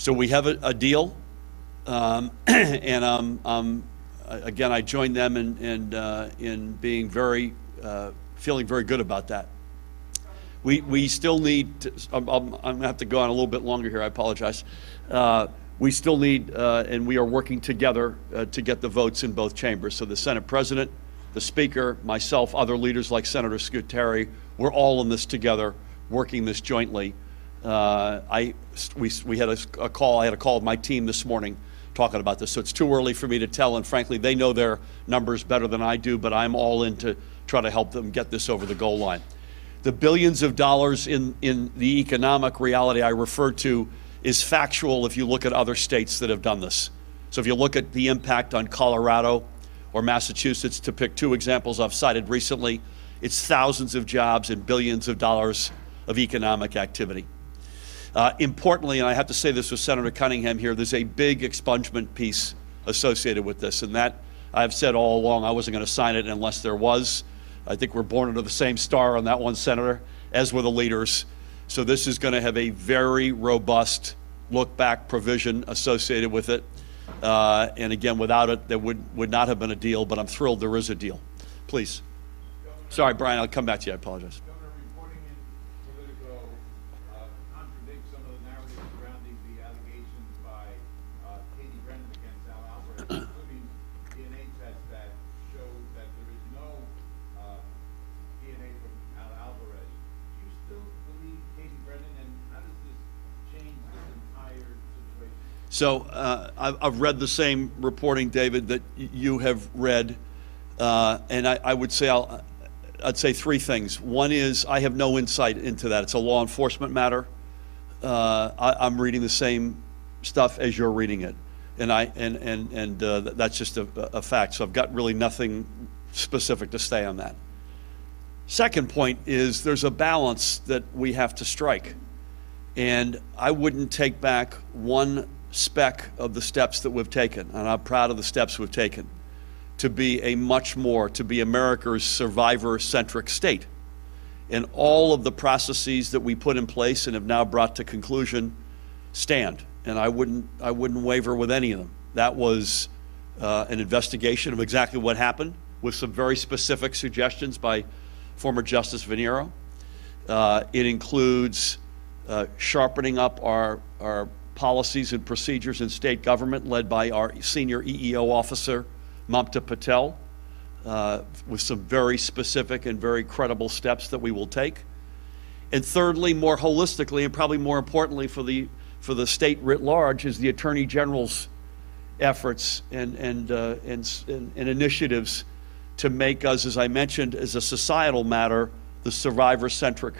So we have a deal, and again, I joined them in being very, feeling very good about that. We still need to, I'm going to have to go on a little bit longer here, I apologize. We still need, and we are working together to get the votes in both chambers. So the Senate President, the Speaker, myself, other leaders like Senator Scuteri, we're all in this together, working this jointly. We had a call, I had a call with my team this morning talking about this, so it's too early for me to tell, and frankly, they know their numbers better than I do, but I'm all in to try to help them get this over the goal line. The billions of dollars in the economic reality I referred to is factual if you look at other states that have done this. So if you look at the impact on Colorado or Massachusetts, to pick two examples I've cited recently, it's thousands of jobs and billions of dollars of economic activity. Importantly, and I have to say this with Senator Cunningham here, there's a big expungement piece associated with this, and that I've said all along I wasn't going to sign it unless there was. I think we're born under the same star on that one, Senator, as were the leaders. So this is going to have a very robust look-back provision associated with it. And again, without it, there would not have been a deal, but I'm thrilled there is a deal. Please. Sorry, Brian, I'll come back to you. I apologize. Governor, reporting in Politico contradicts some of the narratives surrounding the allegations by Katie Brennan against Al Alvarez, including DNA tests that show that there is no DNA from Al Alvarez. Do you still believe Katie Brennan, and how does this change this entire situation? So I've read the same reporting, David, that you have read, and I would say I'd say three things. One is I have no insight into that. It's a law enforcement matter. I'm reading the same stuff as you're reading it, and that's just a fact. So I've got really nothing specific to say on that. Second point is there's a balance that we have to strike, and I wouldn't take back one speck of the steps that we've taken, and I'm proud of the steps we've taken to be to be America's survivor-centric state. And all of the processes that we put in place and have now brought to conclusion stand. And I wouldn't waver with any of them. That was an investigation of exactly what happened with some very specific suggestions by former Justice Venero. It includes sharpening up our policies and procedures in state government led by our senior EEO officer, Mamta Patel, with some very specific and very credible steps that we will take. And thirdly, more holistically, and probably more importantly for the state writ large, is the Attorney General's efforts and initiatives to make us, as I mentioned, as a societal matter, the survivor-centric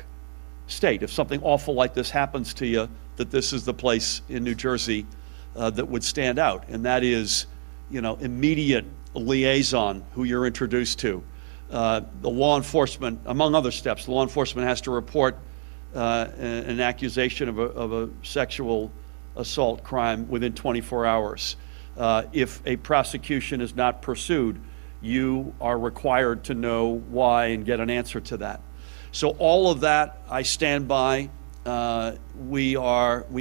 state. If something awful like this happens to you, that this is the place in New Jersey that would stand out, and that is, immediate liaison who you're introduced to. The law enforcement, among other steps, law enforcement has to report an accusation of a sexual assault crime within 24 hours. If a prosecution is not pursued, you are required to know why and get an answer to that. So all of that, I stand by. We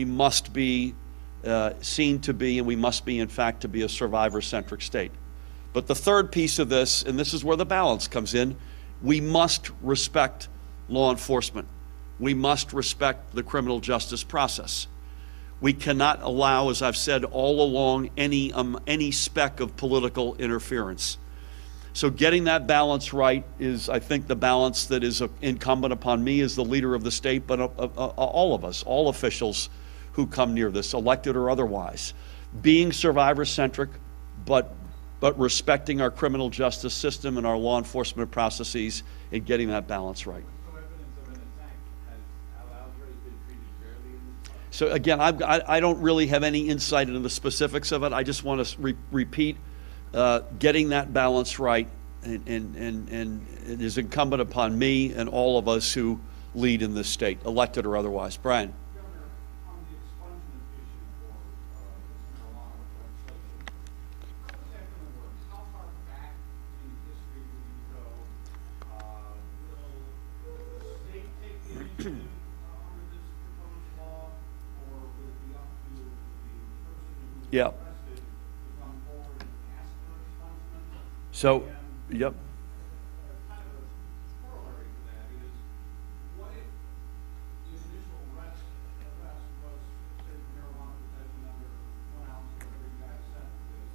must be seen to be, and we must be, in fact, to be a survivor-centric state. But the third piece of this, and this is where the balance comes in, we must respect law enforcement. We must respect the criminal justice process. We cannot allow, as I've said all along, any speck of political interference. So getting that balance right is, I think, the balance that is incumbent upon me as the leader of the state, but all of us, all officials who come near this, elected or otherwise. Being survivor-centric, but respecting our criminal justice system and our law enforcement processes and getting that balance right. What's no evidence of an attack? Has Al Alvarez been treated fairly in this case? So again, I don't really have any insight into the specifics of it. I just want to repeat, getting that balance right, and it is incumbent upon me and all of us who lead in this state, elected or otherwise. Brian. Governor, on the expungement issue for this marijuana legislation, how is that going to work? How far back in history will you go? Will the state take the initiative under this proposed law, or will it be up to the Yeah. requested to come forward and ask for expungement. So, And yep. kind of a corollary to that is, what if the initial arrest was, say, for marijuana possession under 1 ounce or whatever you guys said it is,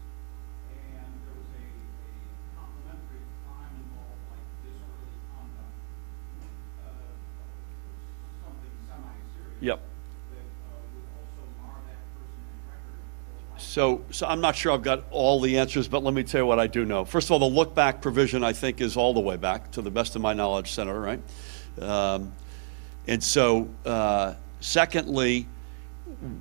and there was a complementary crime involved, like disorderly conduct, something semi-serious. Yep. That would also mar that person's record for life. So I'm not sure I've got all the answers, but let me tell you what I do know. First of all, the look-back provision, I think, is all the way back, to the best of my knowledge, Senator, right? And so, secondly,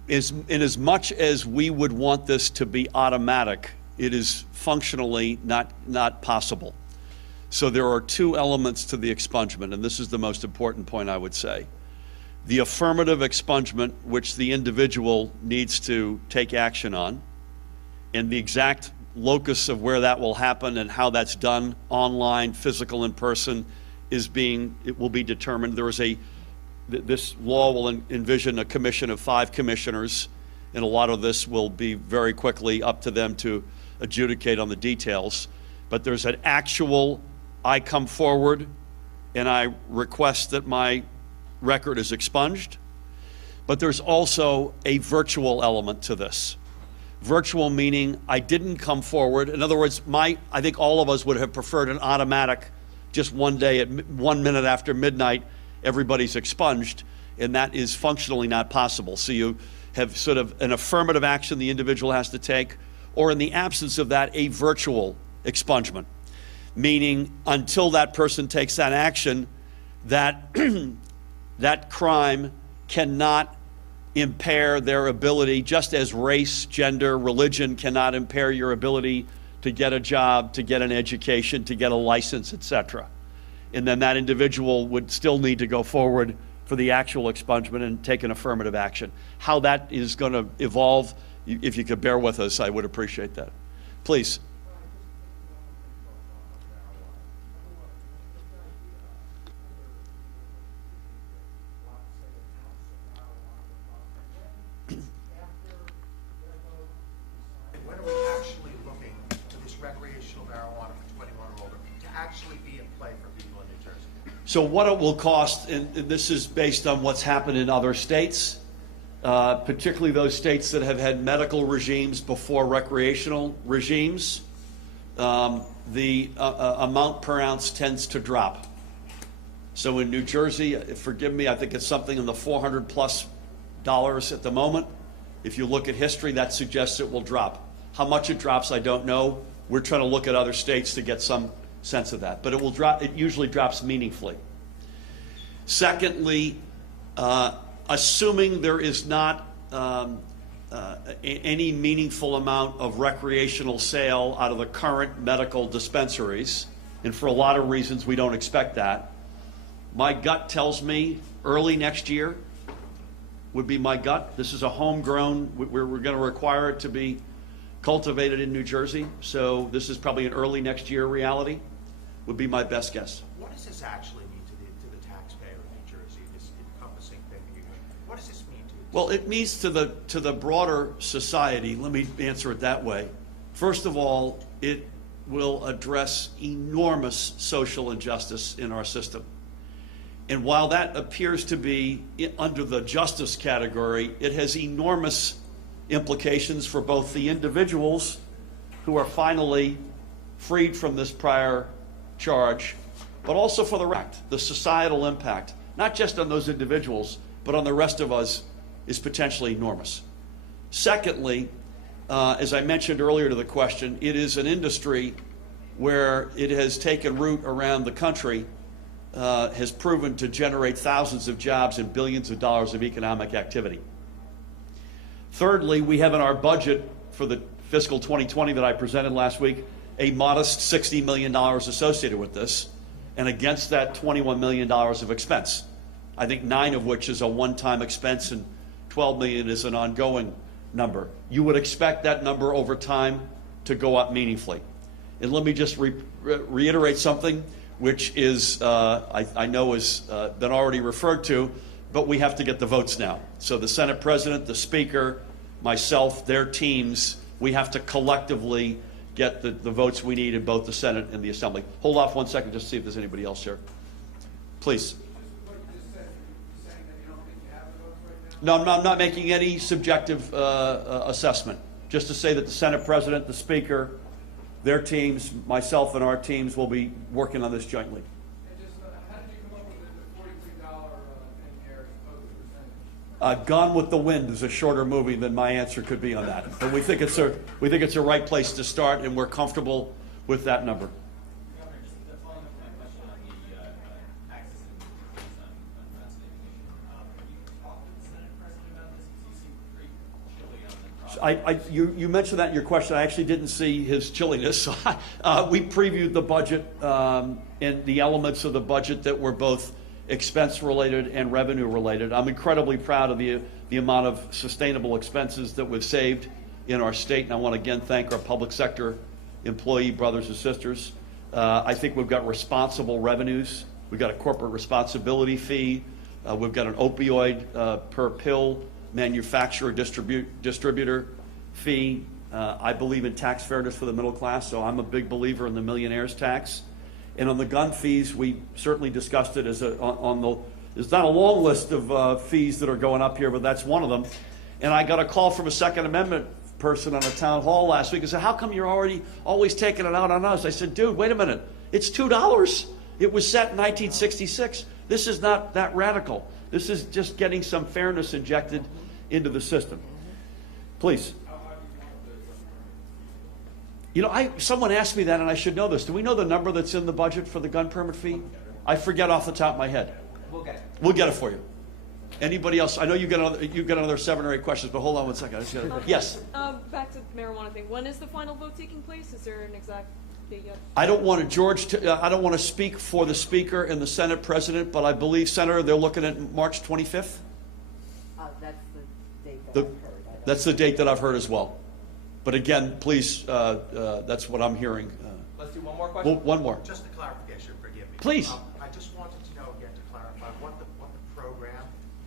in as much as we would want this to be automatic, it is functionally not possible. So there are two elements to the expungement, and this is the most important point, I would say. The affirmative expungement, which the individual needs to take action on, and the exact locus of where that will happen and how that's done, online, physical, in person, it will be determined. This law will envision a commission of 5 commissioners, and a lot of this will be very quickly up to them to adjudicate on the details. But there's an actual, I come forward and I request that my record is expunged, but there's also a virtual element to this. Virtual meaning I didn't come forward. In other words, I think all of us would have preferred an automatic, just one day at 1 minute after midnight, everybody's expunged, and that is functionally not possible. So you have sort of an affirmative action the individual has to take, or in the absence of that, a virtual expungement, meaning until that person takes that action, that that crime cannot impair their ability, just as race, gender, religion cannot impair your ability to get a job, to get an education, to get a license, etc. And then that individual would still need to go forward for the actual expungement and take an affirmative action. How that is going to evolve, if you could bear with us, I would appreciate that. Please. When are we actually looking to this recreational marijuana for 21 or older to actually be in play for people in New Jersey? So what it will cost, and this is based on what's happened in other states, particularly those states that have had medical regimes before recreational regimes, the amount per ounce tends to drop. So in New Jersey, forgive me, I think it's something in the $400+ at the moment. If you look at history, that suggests it will drop. How much it drops, I don't know. We're trying to look at other states to get some sense of that. But it will drop. It usually drops meaningfully. Secondly, assuming there is not any meaningful amount of recreational sale out of the current medical dispensaries, and for a lot of reasons we don't expect that, my gut tells me early next year would be my gut. This is a homegrown, we're going to require it to be cultivated in New Jersey, so this is probably an early next year reality, would be my best guess. What does this actually mean to the taxpayer of New Jersey, this encompassing thing that you're doing? What does this mean to it? Well, it means to the broader society. Let me answer it that way. First of all, it will address enormous social injustice in our system. And while that appears to be under the justice category, it has enormous implications for both the individuals who are finally freed from this prior charge, but also for the societal impact, not just on those individuals, but on the rest of us, is potentially enormous. Secondly, as I mentioned earlier to the question, it is an industry where it has taken root around the country, has proven to generate thousands of jobs and billions of dollars of economic activity. Thirdly, we have in our budget for the fiscal 2020 that I presented last week a modest $60 million associated with this, and against that $21 million of expense. I think 9 of which is a one-time expense and 12 million is an ongoing number. You would expect that number over time to go up meaningfully. And let me just reiterate something which is, I know has been already referred to, but we have to get the votes now. So the Senate President, the Speaker, myself, their teams, we have to collectively get the votes we need in both the Senate and the Assembly. Hold off 1 second just to see if there's anybody else here. Please. No, I'm not making any subjective assessment. Just to say that the Senate President, the Speaker, their teams, myself and our teams will be working on this jointly. And just, how did you come up with the $43 in air as opposed to percentage? Gone with the Wind is a shorter movie than my answer could be on that. But we think it's a right place to start, and we're comfortable with that number. Governor, just following up on my question on the taxes and on transportation. Have you talked to the Senate President about this? Because he seemed pretty chilly on the process. You mentioned that in your question. I actually didn't see his chilliness. We previewed the budget and the elements of the budget that were both expense-related and revenue-related. I'm incredibly proud of the amount of sustainable expenses that we've saved in our state, and I want to again thank our public sector employee brothers and sisters. I think we've got responsible revenues. We've got a corporate responsibility fee. We've got an opioid per pill manufacturer distributor fee. I believe in tax fairness for the middle class, so I'm a big believer in the millionaire's tax. And on the gun fees, we certainly discussed it as there's not a long list of fees that are going up here, but that's one of them. And I got a call from a Second Amendment person on a town hall last week and said, how come you're always taking it out on us? I said, dude, wait a minute. It's $2. It was set in 1966. This is not that radical. This is just getting some fairness injected into the system. Please. You know, someone asked me that, and I should know this. Do we know the number that's in the budget for the gun permit fee? I forget off the top of my head. We'll get it. We'll get it for you. Anybody else? I know you've got another 7 or 8 questions, but hold on 1 second. Yes. Back to the marijuana thing. When is the final vote taking place? Is there an exact date yet? I don't want to speak for the Speaker and the Senate President, but I believe, Senator, they're looking at March 25th. That's the date that I've heard. That's the date that I've heard as well. But again, please, that's what I'm hearing. Let's do one more question. One more. Just a clarification, forgive me. Please. I just wanted to know again to clarify what the program,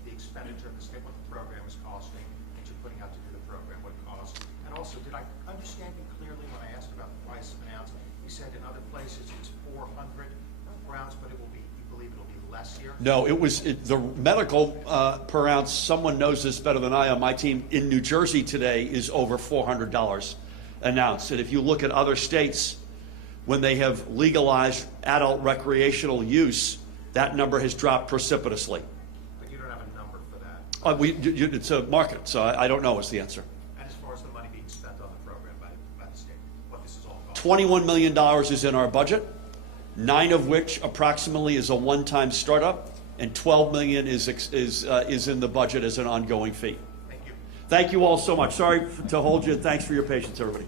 the expenditure of the state, what the program is costing, that you're putting out to do the program, what it costs. And also, did I understand you clearly when I asked about the price of an ounce? You said in other places it's 400 per ounce, but you believe it'll be less here? No, the medical per ounce, someone knows this better than I on my team, in New Jersey today is over $400 an ounce. And if you look at other states, when they have legalized adult recreational use, that number has dropped precipitously. But you don't have a number for that. It's a market, so I don't know is the answer. And as far as the money being spent on the program by the state, what this is all cost? $21 million is in our budget, 9 of which approximately is a one-time startup, and $12 million is in the budget as an ongoing fee. Thank you. Thank you all so much. Sorry to hold you. Thanks for your patience, everybody.